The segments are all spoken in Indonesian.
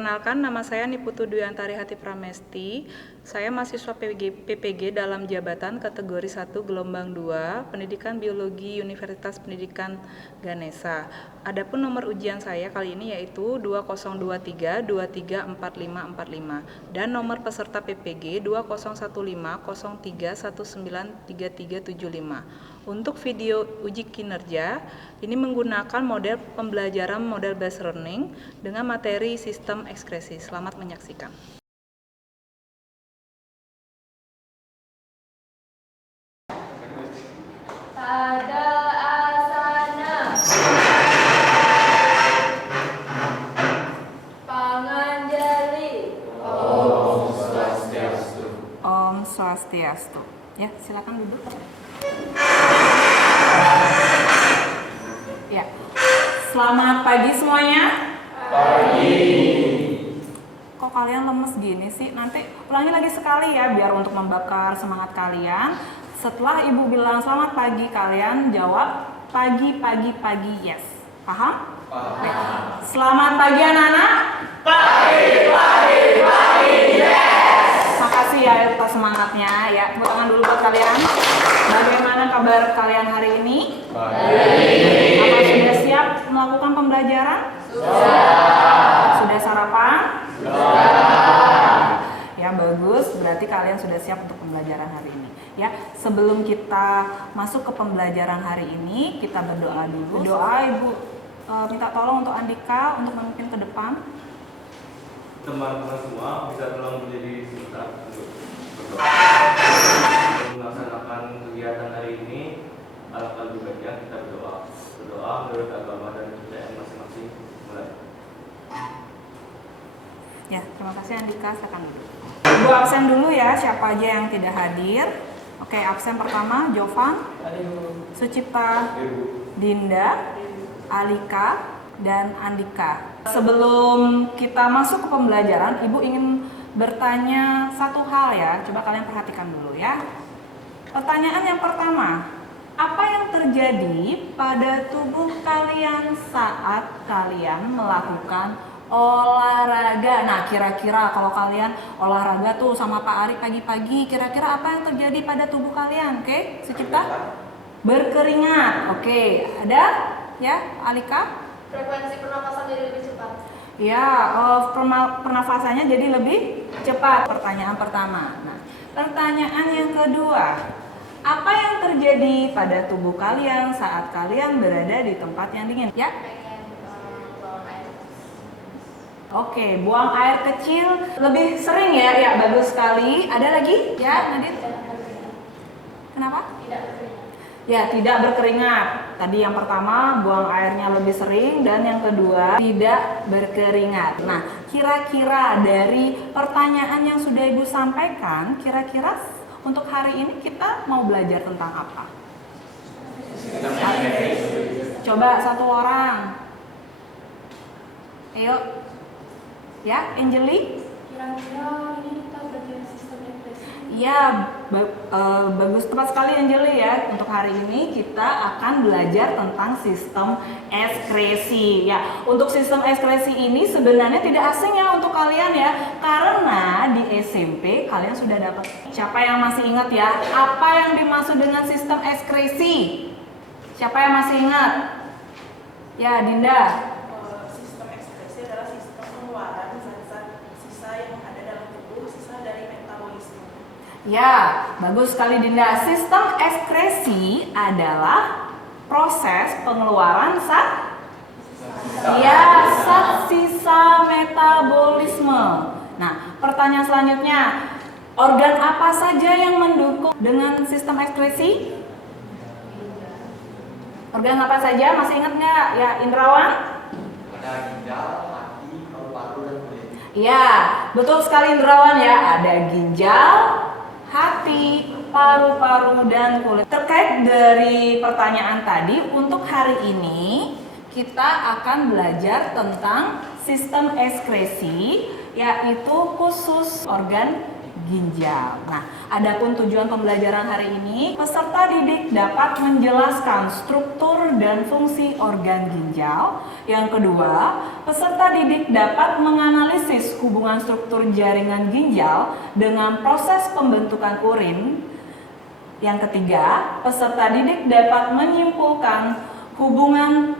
Perkenalkan, nama saya Niputu Duyantari Hati Pramesti. Saya mahasiswa PPG dalam jabatan kategori 1 gelombang 2 Pendidikan Biologi Universitas Pendidikan Ganesha. Adapun nomor ujian saya kali ini yaitu 2023-234545 dan nomor peserta PPG 201503193375. Untuk video uji kinerja, ini menggunakan model pembelajaran model based learning dengan materi sistem ekskresi. Selamat menyaksikan. Pada asana Panganjali. Om Swastiastu. Om Swastiastu. Ya, silakan duduk. Ya. Selamat pagi semuanya. Pagi. Kok kalian lemes gini sih? Nanti ulangi lagi sekali ya biar untuk membakar semangat kalian. Setelah ibu bilang selamat pagi, kalian jawab pagi, pagi, pagi, yes. Paham? Paham. Selamat pagi anak-anak. Pagi, pagi, pagi, yes. Makasih ya atas semangatnya ya. Tepuk tangan dulu buat kalian. Bagaimana kabar kalian hari ini? Baik. Apa sudah siap melakukan pembelajaran? Sudah. Sudah sarapan? Sudah. Ya bagus, berarti kalian sudah siap untuk pembelajaran hari ini. Ya, sebelum kita masuk ke pembelajaran hari ini, kita berdoa dulu. Doa Ibu minta tolong untuk Andika untuk memimpin ke depan. Teman-teman semua bisa tolong berdiri sebentar untuk berdoa. Untuk melaksanakan kegiatan hari ini, alangkah lebih baiknya kita berdoa. Berdoa menurut agama dan kepercayaan masing-masing. Mulai. Ya, terima kasih Andika, silakan duduk. Ibu absen dulu ya, siapa aja yang tidak hadir. Oke, absen pertama Jovan, Sucipta, Dinda, Alika, dan Andika. Sebelum kita masuk ke pembelajaran, Ibu ingin bertanya satu hal ya. Coba kalian perhatikan dulu ya. Pertanyaan yang pertama, apa yang terjadi pada tubuh kalian saat kalian melakukan olahraga? Nah, kira-kira kalau kalian olahraga tuh sama Pak Ari pagi-pagi, kira-kira apa yang terjadi pada tubuh kalian? Oke, Sucipta? Berkeringat. Oke, ada? Ya, Alika? Frekuensi pernapasan jadi lebih cepat. Ya, pernafasannya jadi lebih cepat. Pertanyaan pertama. Nah, pertanyaan yang kedua. Apa yang terjadi pada tubuh kalian saat kalian berada di tempat yang dingin? Ya? Pengen buang air. Oke, buang air kecil lebih sering ya? Ya, bagus sekali. Ada lagi? Ya, Nadine? Tidak berkeringat. Kenapa? Tidak berkeringat. Ya, tidak berkeringat. Tadi yang pertama buang airnya lebih sering dan yang kedua tidak berkeringat. Nah, kira-kira dari pertanyaan yang sudah Ibu sampaikan, kira-kira untuk hari ini kita mau belajar tentang apa? Coba satu orang. Ayo. Ya, Angeli? Kira-kira ini kita belajar sistem ekspresi. Iya, bagus, tepat sekali Angeli ya. Untuk hari ini kita akan belajar tentang sistem ekskresi ya. Untuk sistem ekskresi ini sebenarnya tidak asing ya untuk kalian ya, karena di SMP kalian sudah dapat. Siapa yang masih ingat ya? Apa yang dimaksud dengan sistem ekskresi? Siapa yang masih ingat? Ya, Dinda. Sistem ekskresi adalah sistem pengeluaran zat-zat sisa yang ada dalam tubuh, sisa dari metabolisme. Ya, bagus sekali Dinda. Sistem ekskresi adalah proses pengeluaran zat sisa metabolisme. Nah, pertanyaan selanjutnya, organ apa saja yang mendukung dengan sistem ekskresi? Organ apa saja? Masih ingat nggak? Ya, Indrawan? Ada ginjal, hati, paru-paru, dan kulit. Ya, betul sekali Indrawan ya. Ada ginjal, hati, paru-paru, dan kulit. Terkait dari pertanyaan tadi, untuk hari ini kita akan belajar tentang sistem ekskresi, yaitu khusus organ ginjal. Nah, adapun tujuan pembelajaran hari ini, peserta didik dapat menjelaskan struktur dan fungsi organ ginjal. Yang kedua, peserta didik dapat menganalisis hubungan struktur jaringan ginjal dengan proses pembentukan urin. Yang ketiga, peserta didik dapat menyimpulkan hubungan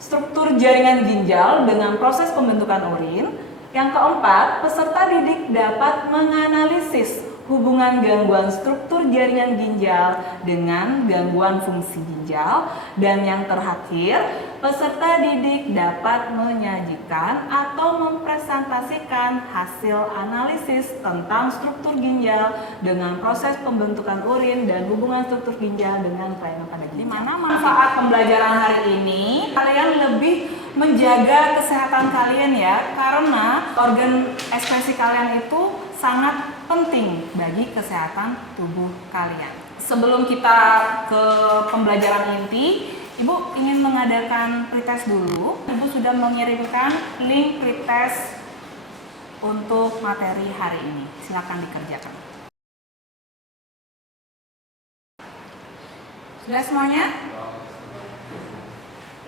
struktur jaringan ginjal dengan proses pembentukan urin. Yang keempat, peserta didik dapat menganalisis hubungan gangguan struktur jaringan ginjal dengan gangguan fungsi ginjal. Dan yang terakhir, peserta didik dapat menyajikan atau mempresentasikan hasil analisis tentang struktur ginjal dengan proses pembentukan urin dan hubungan struktur ginjal dengan kelainan pada ginjal. Di mana manfaat pembelajaran hari ini, kalian lebih menjaga kesehatan kalian ya, karena organ ekspresi kalian itu sangat penting bagi kesehatan tubuh kalian. Sebelum kita ke pembelajaran inti, Ibu ingin mengadakan pretest dulu. Ibu sudah mengirimkan link pretest untuk materi hari ini. Silakan dikerjakan. Sudah semuanya?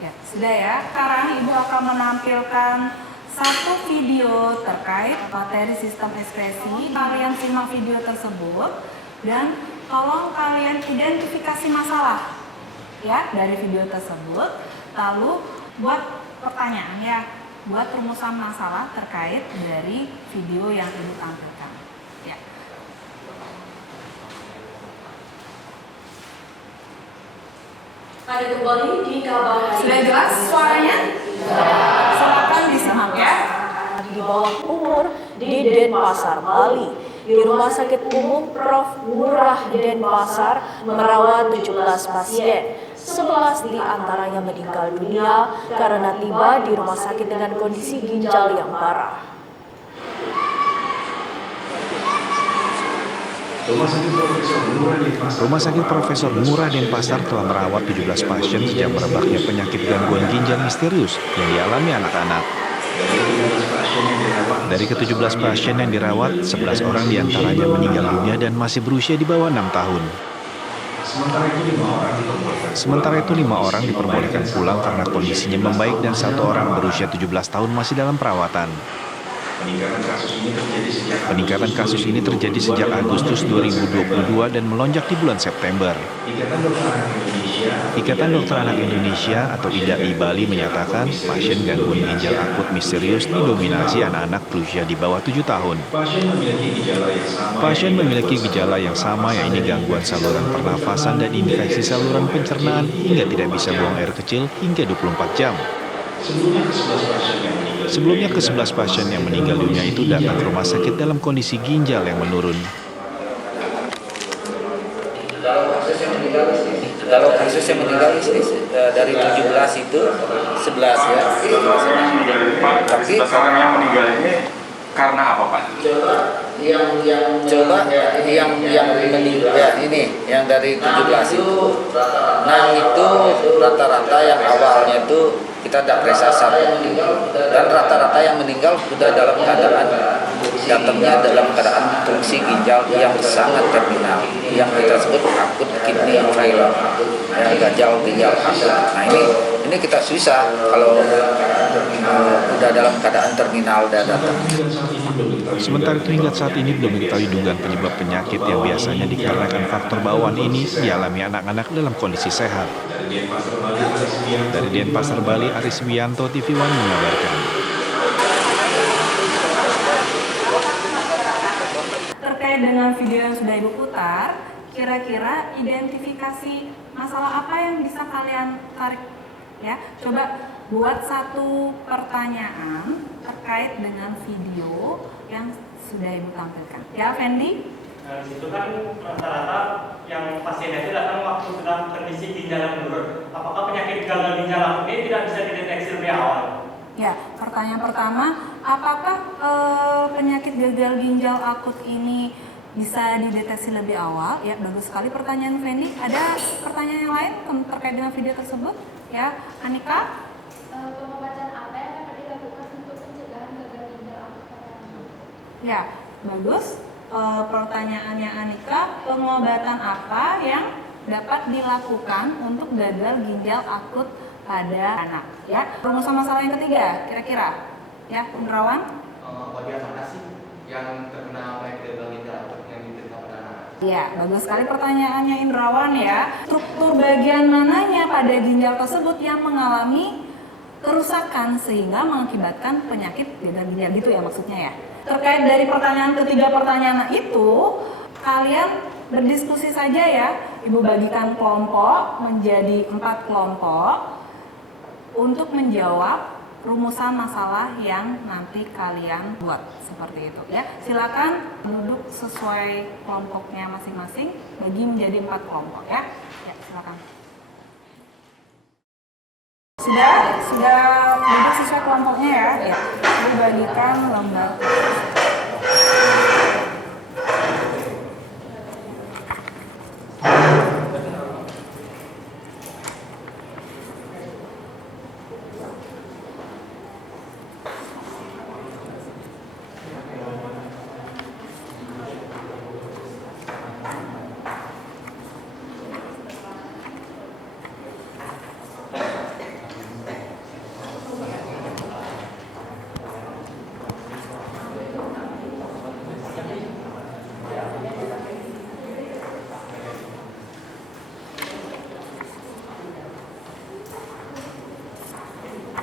Ya, sudah ya. Sekarang Ibu akan menampilkan satu video terkait materi sistem ekspresi. Kalian simak video tersebut dan tolong kalian identifikasi masalah ya dari video tersebut. Lalu buat pertanyaan ya, buat rumusan masalah terkait dari video yang Ibu tampilkan. Ya. Pada kembali di kabar hari Sudah jelas suaranya? Silakan disimak ya. Di bawah umur di Denpasar, Bali. Di Rumah Sakit Umum Prof. Ngurah Denpasar merawat 17 pasien. 11 di antaranya meninggal dunia karena tiba di rumah sakit dengan kondisi ginjal yang parah. Rumah Sakit Profesor Ngurah Denpasar telah merawat 17 pasien sejak merebaknya penyakit gangguan ginjal misterius yang dialami anak-anak. Dari ke-17 pasien yang dirawat, 11 orang diantaranya meninggal dunia dan masih berusia di bawah 6 tahun. Sementara itu 5 orang diperbolehkan pulang karena kondisinya membaik dan 1 orang berusia 17 tahun masih dalam perawatan. Peningkatan kasus ini terjadi sejak Agustus 2022 dan melonjak di bulan September. Ikatan Dokter Anak Indonesia atau IDAI Bali menyatakan pasien gangguan ginjal akut misterius didominasi anak-anak berusia di bawah 7 tahun. Pasien memiliki gejala yang sama, yaitu gangguan saluran pernafasan dan infeksi saluran pencernaan hingga tidak bisa buang air kecil hingga 24 jam. Sebelumnya ke-11 pasien yang meninggal dunia itu datang ke rumah sakit dalam kondisi ginjal yang menurun. Kalau kasus yang meninggal dari 17 itu 11 ya. Tapi orang yang meninggal ini karena apa Pak? Coba yang meninggal ya, ini yang dari 17 itu. Nah itu rata-rata yang awalnya itu kita tidak periksa dan rata-rata yang meninggal sudah dalam keadaan datangnya dalam keadaan fungsi ginjal yang sangat terminal, yang kita sebut akut kidney failure, gagal ginjal akut. Nah ini kita susah kalau udah dalam keadaan terminal dan datang. Sementara itu hingga saat ini belum diketahui dugaan penyebab penyakit yang biasanya dikarenakan faktor bawaan ini dialami anak-anak dalam kondisi sehat. Dari Denpasar, Bali, Aris Wianto, TV One mengabarkan. Terkait dengan video yang sudah Ibu putar, kira-kira identifikasi masalah apa yang bisa kalian tarik? Ya, coba buat satu pertanyaan terkait dengan video yang sudah Ibu tampilkan. Ya, Fendi? Nah, itu kan rata-rata yang pasiennya itu datang waktu sudah kondisi ginjal yang menurun. Apakah penyakit gagal ginjal akut ini tidak bisa dideteksi lebih awal? Ya, pertanyaan pertama, apakah penyakit gagal ginjal akut ini bisa dideteksi lebih awal? Ya, bagus sekali pertanyaan Fendi. Ada pertanyaan yang lain terkait dengan video tersebut? Ya, Anika? Pengobatan apa yang dapat dilakukan untuk pencegahan gagal ginjal akut pada anak? Ya, bagus. pertanyaannya Anika, pengobatan apa yang dapat dilakukan untuk gagal ginjal akut pada anak? Ya, rumusan masalah yang ketiga, kira-kira, ya, Indrawan? Bagian mana sih yang terkena penyakit gagal ginjal akut yang diterima pada anak? Ya, bagus sekali pertanyaannya Indrawan ya. Struktur bagian mananya pada ginjal tersebut yang mengalami kerusakan sehingga mengakibatkan penyakit gagal ginjal gitu ya maksudnya ya. Terkait dari pertanyaan ketiga pertanyaan itu, kalian berdiskusi saja ya. Ibu bagikan kelompok menjadi 4 kelompok untuk menjawab rumusan masalah yang nanti kalian buat seperti itu ya. Silakan duduk sesuai kelompoknya masing-masing, bagi menjadi 4 kelompok ya. Ya, silakan. Sudah duduk sesuai kelompoknya ya. Ya, ibu bagikan lembar.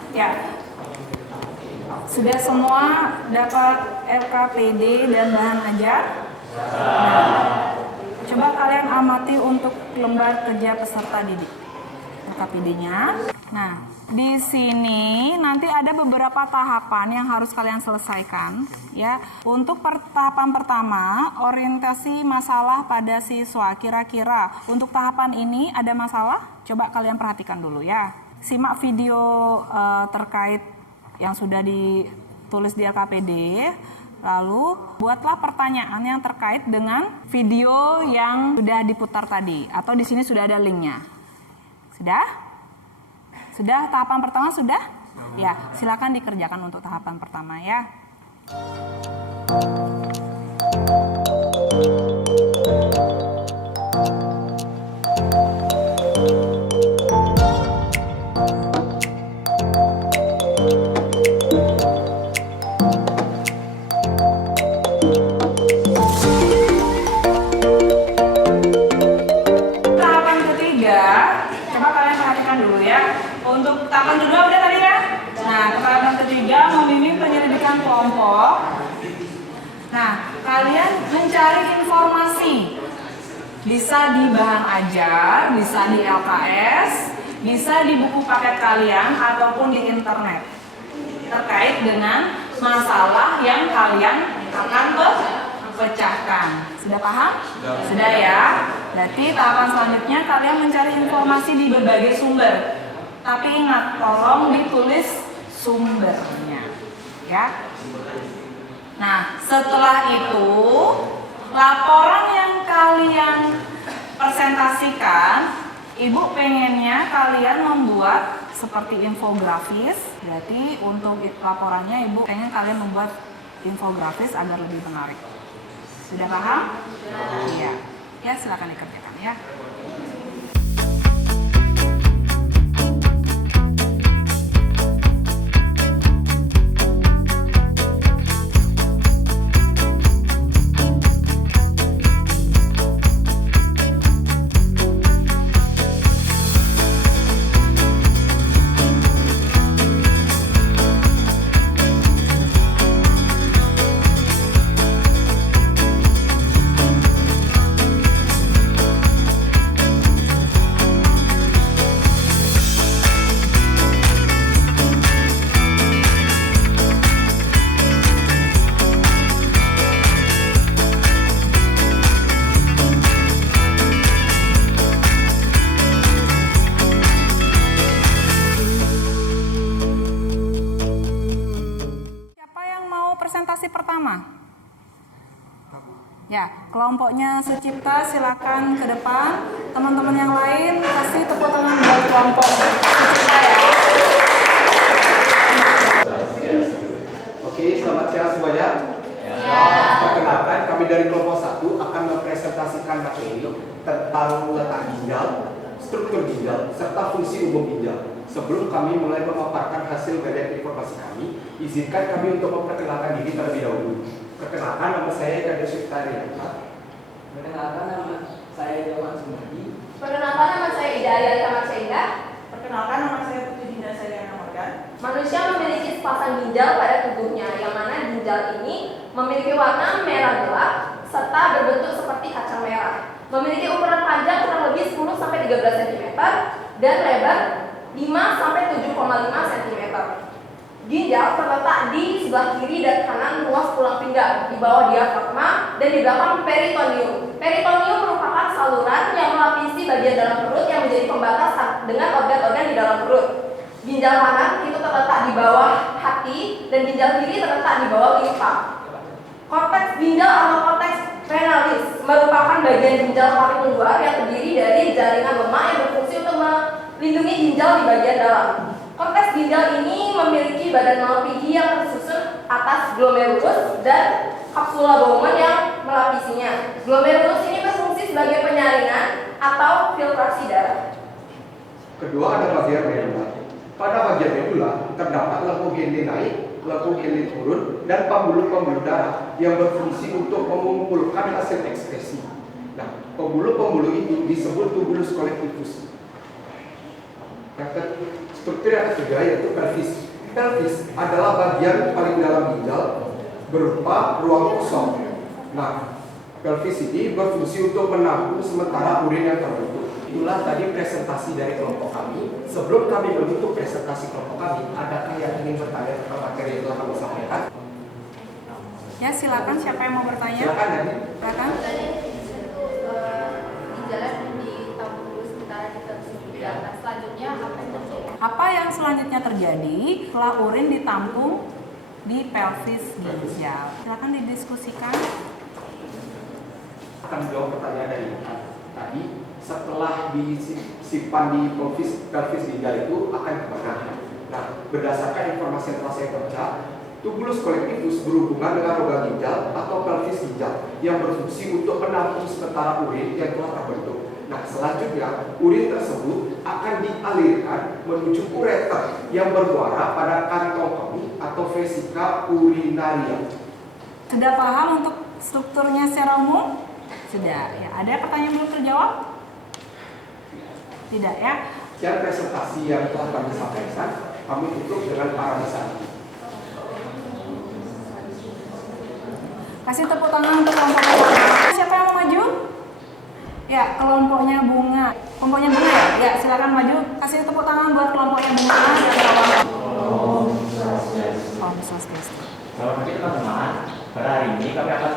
Ya, sudah semua dapat LKPD dan bahan ajar? Nah, coba kalian amati untuk lembar kerja peserta didik LKPD-nya. Nah, di sini nanti ada beberapa tahapan yang harus kalian selesaikan ya. Untuk tahapan pertama, orientasi masalah pada siswa. Kira-kira untuk tahapan ini ada masalah? Coba kalian perhatikan dulu ya. Simak video terkait yang sudah ditulis di LKPD, lalu buatlah pertanyaan yang terkait dengan video yang sudah diputar tadi, atau di sini sudah ada linknya. Sudah? Sudah tahapan pertama sudah? Ya, silakan dikerjakan untuk tahapan pertama ya. Tahapan kedua udah tadi kan? Nah, tahapan ketiga membimbing penyelidikan kelompok. Nah, kalian mencari informasi. Bisa di bahan ajar, bisa di LKS, bisa di buku paket kalian ataupun di internet. Terkait dengan masalah yang kalian akan pecahkan. Sudah paham? Sudah ya. Berarti tahapan selanjutnya kalian mencari informasi di berbagai sumber. Tapi ingat, tolong ditulis sumbernya, ya. Nah, setelah itu laporan yang kalian presentasikan, ibu pengennya kalian membuat seperti infografis. Berarti untuk laporannya ibu pengen kalian membuat infografis agar lebih menarik. Sudah paham? Iya. Ya, silakan dikerjakan ya. Ya, kelompoknya Sucipta silakan ke depan. Teman-teman yang lain kasih tepuk tangan buat kelompok Sucipta ya. Oke, selamat siang semuanya. Perkenalkan, kami dari dari kelompok 1 akan mempresentasikan materi tentang letak ginjal, struktur ginjal, serta fungsi umum ginjal. Sebelum kami mulai memaparkan hasil badan informasi kami, izinkan kami untuk memperkenalkan diri terlebih dahulu. Perkenalkan, nama saya Eka Desyuktarianta. Perkenalkan, nama saya Jawan Sumadi. Perkenalkan, nama saya Ida Ayalita Marsyenda. Perkenalkan, nama saya Putri Dinda Sayana Morgan. Manusia memiliki sepasang ginjal pada tubuhnya, yang mana ginjal ini memiliki warna merah gelap serta berbentuk seperti kacang merah. Memiliki ukuran panjang kurang lebih 10-13 cm dan lebar 5-7,5 cm. Ginjal terletak di sebelah kiri dan kanan ruas tulang pinggang, di bawah diafragma dan di belakang peritonium. Peritonium merupakan saluran yang melapisi bagian dalam perut yang menjadi pembatas dengan organ-organ di dalam perut. Ginjal kanan itu terletak di bawah hati dan ginjal kiri terletak di bawah limfa. Korteks ginjal atau korteks renalis merupakan bagian ginjal paling luar yang terdiri dari jaringan lemak yang berfungsi untuk melindungi ginjal di bagian dalam. Korteks ginjal ini memiliki badan melebihi yang tersusun atas glomerulus dan kapsula Bowman yang melapisinya. Glomerulus ini berfungsi sebagai penyaringan atau filtrasi darah. Kedua ada bagian medula. Pada bagian medula terdapat leukogen naik, leukogen turun, dan pembuluh-pembuluh darah yang berfungsi untuk mengumpulkan hasil ekskresi. Nah, pembuluh-pembuluh ini disebut tubulus kolektivus. Struktur yang ketiga yaitu pelvis. Pelvis adalah bagian paling dalam ginjal berupa ruang kosong. Nah, pelvis ini berfungsi untuk menampung sementara urin yang terbentuk. Itulah tadi presentasi dari kelompok kami. Sebelum kami menutup presentasi kelompok kami, adakah yang ingin bertanya tentang materi yang telah kami sampaikan? Ya, silakan, siapa yang mau bertanya? Silakan, Dani. Silakan. Apa yang selanjutnya terjadi setelah urin ditampung di pelvis ginjal? Silakan didiskusikan. Akan jawab pertanyaan dari tadi. Setelah disimpan di pelvis ginjal itu akan kemana? Nah, berdasarkan informasi yang telah saya baca, tubulus kolektivus berhubungan dengan rongga ginjal atau pelvis ginjal yang berfungsi untuk menampung sementara urin yang telah terbentuk. Nah, selanjutnya urin tersebut akan dialirkan menuju ureter yang bermuara pada kantong kemih atau vesika urinaria. Sudah paham untuk strukturnya secara umum? Sudah. Ya, ada pertanyaan belum terjawab? Tidak ya? Yang presentasi yang telah kami sampaikan, kami tutup dengan paralisa. Kasih tepuk tangan untuk kelompok pertama. Siapa yang mau maju? Ya, kelompoknya Bunga. Kelompoknya Bunga ya? Ya, silakan maju. Kasih tepuk tangan buat kelompoknya Bunga dan kawan-kawan. Om Swastiastu. Selamat pagi teman-teman. Pada hari ini kami akan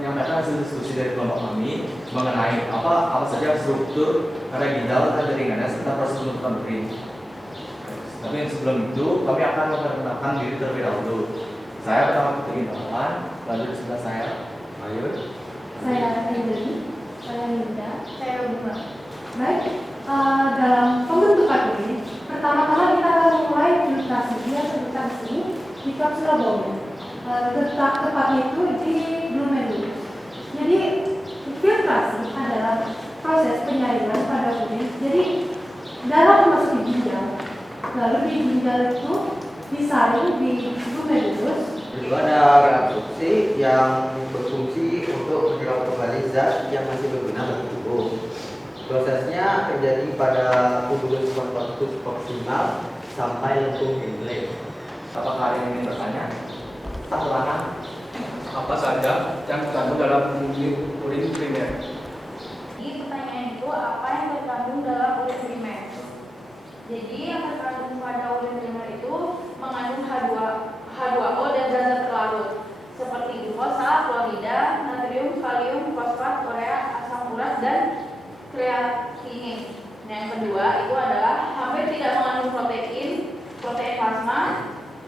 menyampaikan hasil diskusi dari kelompok kami mengenai apa saja struktur pada ginjal dan jaringannya serta proses pembentukan urin. Tapi sebelum itu kami akan memperkenalkan diri terlebih dahulu. Saya pertama Putri Indawan, lalu di sebelah saya Ayu. Saya Hendri, saya Linda, saya Bunga. Baik, dalam pembentukan urin, pertama-tama kita akan memulai filtrasi. Dia sebutkan di sini di kapsula Bowman. Tepatnya itu di glomerulus. Jadi filtrasi adalah proses penyaringan pada urin. Jadi darah memasuki ginjal, lalu di ginjal itu disaring di glomerulus. Itu ada reabsorpsi yang berfungsi untuk menyerap kembali zat yang masih berguna bagi tubuh. Prosesnya terjadi pada tubulus kompaktus proksimal sampai lengkung membrane. Apakah ada yang ingin bertanya? Ulangan. Apa saja yang terkandung dalam urin primer? Jadi pertanyaan itu apa yang terkandung dalam urin primer? Jadi yang terkandung pada urin primer itu mengandung H2O dan zat terlarut seperti glukosa, klorida, natrium, kalium, fosfat, urea, asam urat, dan kreatinin. Nah, yang kedua itu adalah hampir tidak mengandung protein plasma,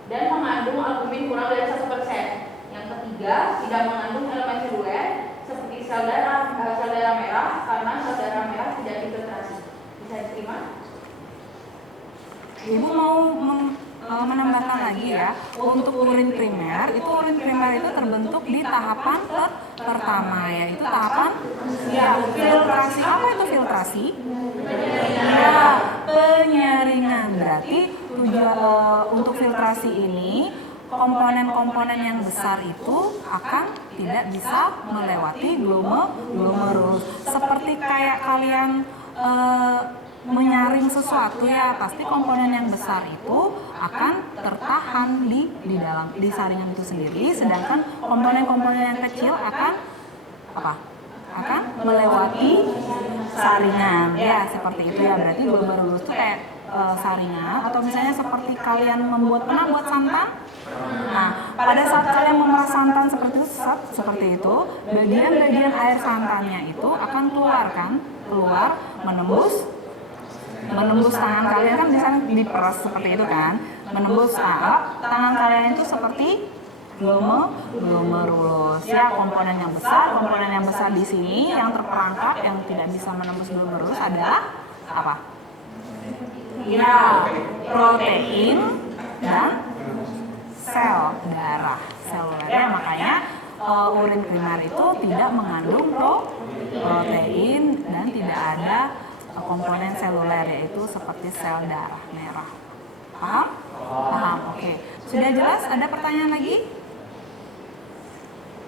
dan mengandung albumin kurang dari 1%. Yang ketiga, tidak mengandung elemen seluler seperti sel darah merah karena sel darah merah tidak difiltrasi. Bisa diterima? Ibu mau menambahkan lagi ya, untuk urin primer itu terbentuk di tahapan pertama, yaitu tahapan filtrasi. Apa itu filtrasi? Ya, penyaringan. Berarti untuk filtrasi ini komponen-komponen yang besar itu akan tidak bisa melewati glomerulus. Seperti kayak kalian menyaring sesuatu ya, pasti komponen yang besar itu akan tertahan di saringan itu sendiri, sedangkan komponen-komponen yang kecil akan melewati saringan ya, seperti itu ya. Berarti glomerulus itu kayak saringan, atau misalnya seperti kalian pernah buat santan. Nah, pada saat kalian memeras santan seperti itu, bagian-bagian air santannya itu akan keluar menembus tangan kalian, kan misalnya diperas seperti itu kan, menembus tangan kalian itu seperti glomerulus ya. Komponen yang besar di sini yang terperangkap yang tidak bisa menembus glomerulus adalah apa? Ya, protein dan sel darah selulernya. Makanya urin primer itu tidak mengandung protein dan tidak ada komponen seluler, yaitu seperti sel darah merah. Paham? Paham. Oke. Sudah jelas? Ada pertanyaan lagi?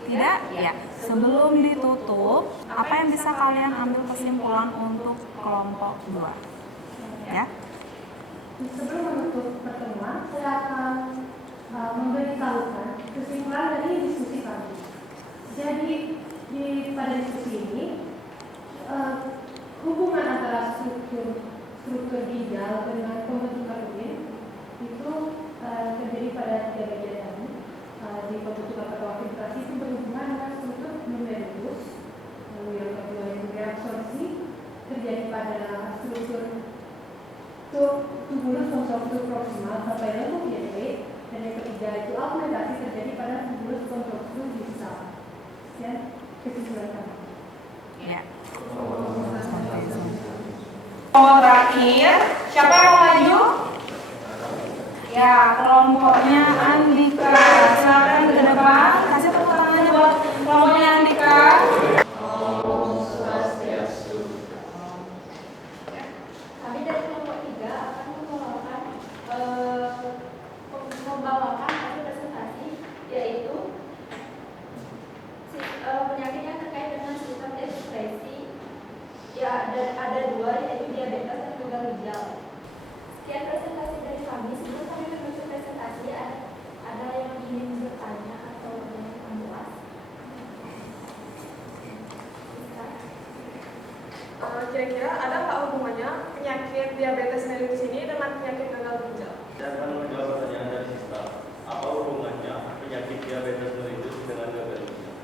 Tidak? Ya. Sebelum ditutup, apa yang bisa kalian ambil kesimpulan untuk kelompok 2? Ya. Sebelum menutup pertemuan, saya akan memberitahukan kesimpulan dari diskusi kami. Jadi pada diskusi ini hubungan antara struktur ginjal dengan pembentukan urin itu terjadi pada 3 bagian tadi. Di pembentukan atau filtrasi itu berhubungan dengan struktur numerus. Lalu yang kedua itu reabsorpsi terjadi pada struktur tubulus konstruktur proksimal sampai lembut DNA, dan yang ketiga itu augmentasi terjadi pada tubulus konstruktur distal. Sekian kesimpulan kami. Ya. Kelompok terakhir, siapa yang mau maju? Ya, kelompoknya Andika. Silakan ke depan, kasih tepuk tangannya buat kelompoknya Andika. Kami dari kelompok 3 akan membawakan hasil presentasi, yaitu penyakit yang terkait dengan sistem ekspresi. Ya, ada 2, yaitu diabetes dan gagal ginjal. Sekian presentasi dari kami. Sebelum kami menutup presentasi, ada yang ingin bertanya atau ada yang memuas? Kira-kira ada nggak hubungannya penyakit diabetes mellitus ini dengan penyakit gagal ginjal? Saya akan menjawab pertanyaan dari Sista. Apa hubungannya penyakit diabetes mellitus dengan gagal ginjal?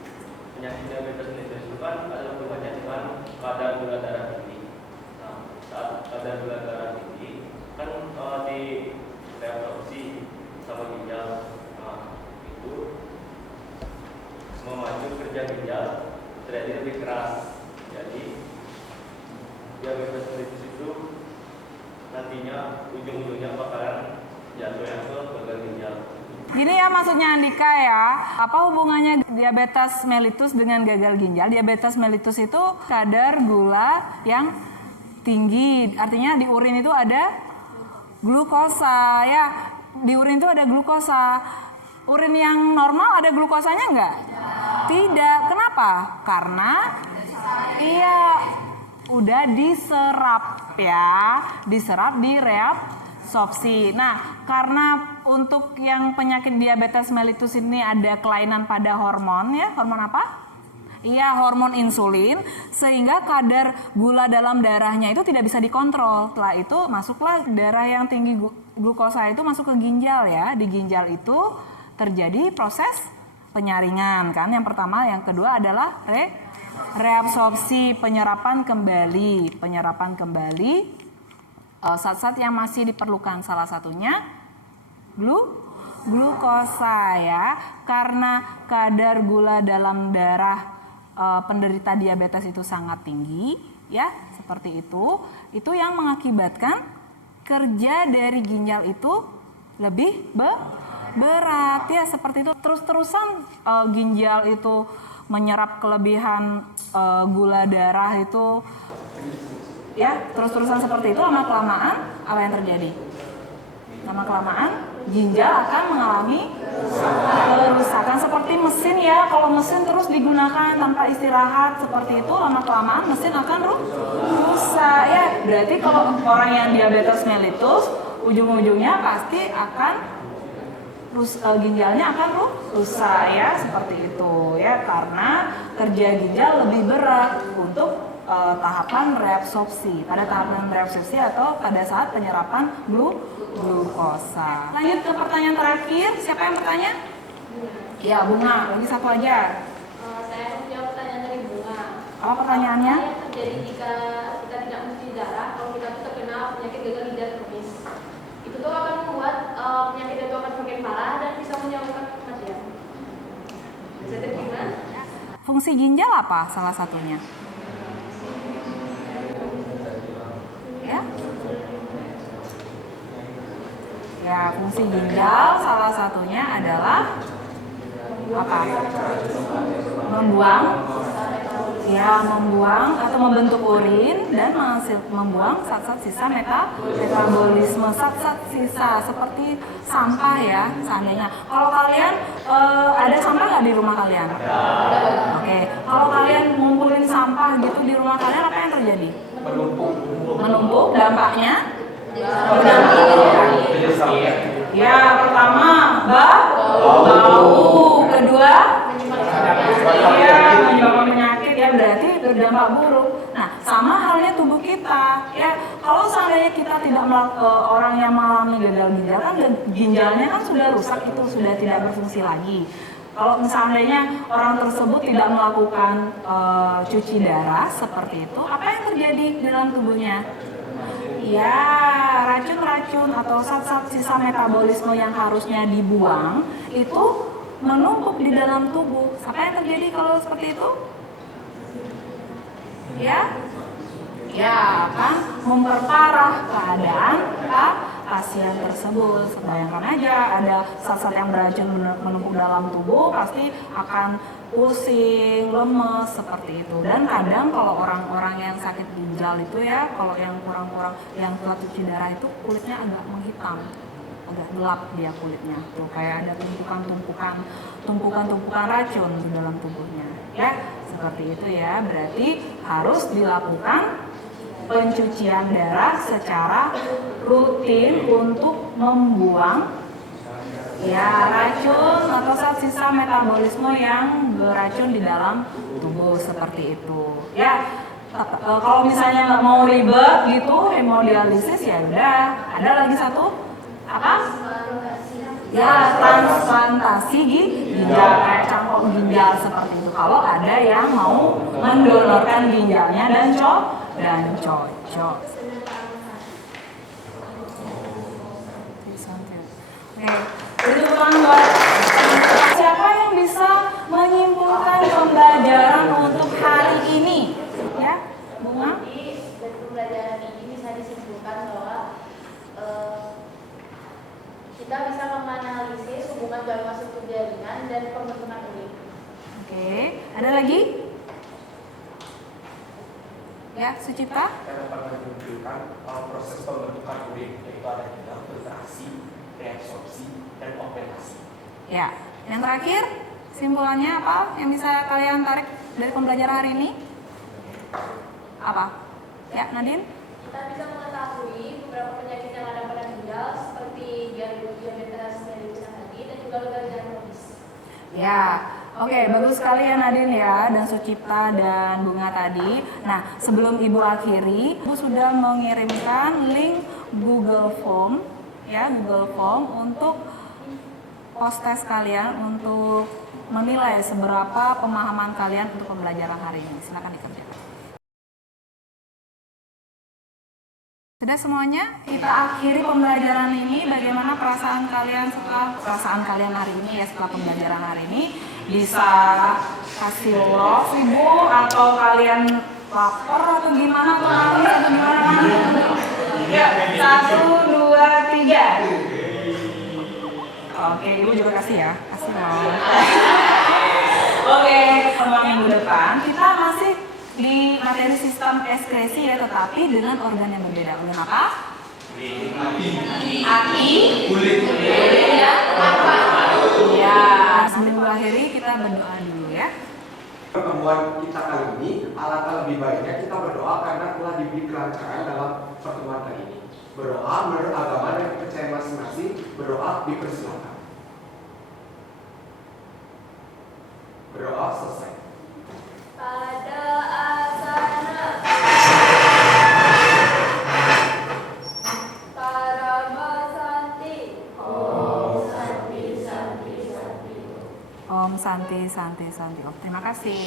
Penyakit diabetes mellitus itu kan adalah hubungannya dengan kadar gula darah tinggi. Nah, saat kadar gula darah tinggi kan di reabsorpsi sama ginjal, nah, itu memacu kerja ginjal terjadi lebih keras. Jadi diabetes mellitus itu nantinya ujung-ujungnya bakalan jatuhnya ke gagal ginjal. Gini ya maksudnya Andika ya, apa hubungannya diabetes mellitus dengan gagal ginjal? Diabetes mellitus itu kadar gula yang tinggi, artinya di urin itu ada glukosa ya, di urin itu ada glukosa. Urin yang normal ada glukosanya enggak? Tidak. Kenapa? Karena udah diserap ya, diserap di reabsorpsi. Nah, karena untuk yang penyakit diabetes mellitus ini ada kelainan pada hormon ya, hormon apa? Iya, hormon insulin, sehingga kadar gula dalam darahnya itu tidak bisa dikontrol. Setelah itu masuklah darah yang tinggi glukosa itu masuk ke ginjal ya. Di ginjal itu terjadi proses penyaringan kan. Yang pertama, yang kedua adalah reabsorpsi, penyerapan kembali zat-zat yang masih diperlukan, salah satunya glukosa ya. Karena kadar gula dalam darah penderita diabetes itu sangat tinggi ya, seperti itu yang mengakibatkan kerja dari ginjal itu lebih berat ya, seperti itu. Terus-terusan ginjal itu menyerap kelebihan gula darah itu ya, terus-terusan seperti itu, lama-kelamaan apa yang terjadi? Lama-kelamaan ginjal akan mengalami kerusakan seperti mesin ya. Kalau mesin terus digunakan tanpa istirahat seperti itu, lama-kelamaan mesin akan rusak ya. Berarti kalau orang yang diabetes mellitus, ujung-ujungnya pasti akan ginjalnya akan rusak ya, seperti itu ya, karena kerja ginjal lebih berat untuk tahapan reabsorpsi, pada tahapan reabsorpsi atau pada saat penyerapan glukosa. Lanjut ke pertanyaan terakhir, siapa yang bertanya? Ya, Bunga, lagi satu aja. Saya menjawab pertanyaan dari Bunga. Apa pertanyaannya? Apa yang terjadi jika kita tidak mencuci darah kalau kita tuh terkena penyakit gagal ginjal kronis? Itu tuh akan membuat penyakit itu akan semakin parah dan bisa menyebabkan kematian. Bisa terima? Fungsi ginjal apa salah satunya? Ya, fungsi ginjal salah satunya adalah apa? Membuang atau membentuk urin dan membuang zat-zat sisa metabolisme, zat-zat sisa seperti sampah ya, seandainya. Kalau kalian ada sampah nggak di rumah kalian? Oke, kalau kalian ngumpulin sampah gitu di rumah kalian, apa yang terjadi? Menumpuk, dampaknya? Ya, pertama bau, kedua ya menyebabkan penyakit ya, berarti berdampak buruk. Nah, sama halnya tubuh kita ya. Kalau seandainya kita tidak orang yang mengalami gagal ginjal kan ginjalnya kan sudah rusak, itu sudah tidak berfungsi lagi. Kalau misalnya orang tersebut tidak melakukan cuci darah seperti itu, apa yang terjadi dalam tubuhnya? Ya, racun-racun atau zat-zat sisa metabolisme yang harusnya dibuang itu menumpuk di dalam tubuh. Apa yang terjadi kalau seperti itu? Ya akan memperparah keadaan pasien tersebut. Bayangkan aja ada zat-zat yang beracun menumpuk dalam tubuh, pasti akan pusing, lemes seperti itu. Dan kadang kalau orang-orang yang sakit ginjal itu ya, kalau yang kurang-kurang yang telah cuci darah itu kulitnya agak menghitam, agak gelap dia kulitnya. Tuh kayak ada tumpukan racun di dalam tubuhnya. Ya, seperti itu ya. Berarti harus dilakukan pencucian darah secara rutin untuk membuang ya racun atau zat sisa metabolisme yang beracun di dalam tubuh seperti itu ya. Kalau misalnya nggak mau ribet gitu hemodialisis, ya udah ada lagi satu apa ya, transplantasi ginjal kayak cangkok ginjal seperti itu, kalau ada yang mau mendonorkan ginjalnya dan cocok. Siapa yang bisa menyimpulkan pembelajaran untuk hari ini? Ya, Bunga? Dari pembelajaran ini bisa disimpulkan bahwa kita bisa menganalisis hubungan garam masuk ke jaringan dan pembentukan urin. Oke, ada lagi? Ya, Sucipta? Kita dapat menunjukkan proses pembentukan urin, yaitu ada filtrasi, reabsorpsi, dan operasi. Ya, yang terakhir simpulannya apa yang bisa kalian tarik dari pembelajaran hari ini? Apa? Ya, Nadine? Kita bisa mengetahui beberapa penyakit yang ada pada ginjal seperti diabetes mellitus tadi dan juga gagal ginjal kronis. Ya, oke, bagus sekali ya Nadine ya, dan Sucipta dan Bunga tadi. Nah, sebelum Ibu akhiri, Ibu sudah mengirimkan link Google Form ya, Google Form untuk post-test kalian untuk menilai seberapa pemahaman kalian untuk pembelajaran hari ini. Silakan dikerjakan. Sudah semuanya, kita akhiri pembelajaran ini. Bagaimana perasaan kalian hari ini ya setelah pembelajaran hari ini? Bisa kasih love Ibu atau kalian lapar atau gimana atau nangis atau gimana? Ya, 1, 2, 3. Oke, ibu juga kasih ya. Kasih dong. Oke, pertemuan minggu depan kita masih di materi sistem ekskresi ya, tetapi dengan organ yang berbeda. Organ apa? Aki, kulit, ya, apa? Ya, sebelum mengakhiri kita berdoa dulu ya. Pertemuan kita kali ini, alangkah lebih baiknya kita berdoa karena telah diberi kelancaran dalam pertemuan kali ini. Berdoa menurut agama dan kepercayaan masing-masing, berdoa dipersilakan. Berdoa selesai. Pada asana Parama Santi. Om Santi Santi Santi. Om Santi Santi Santi. Terima kasih.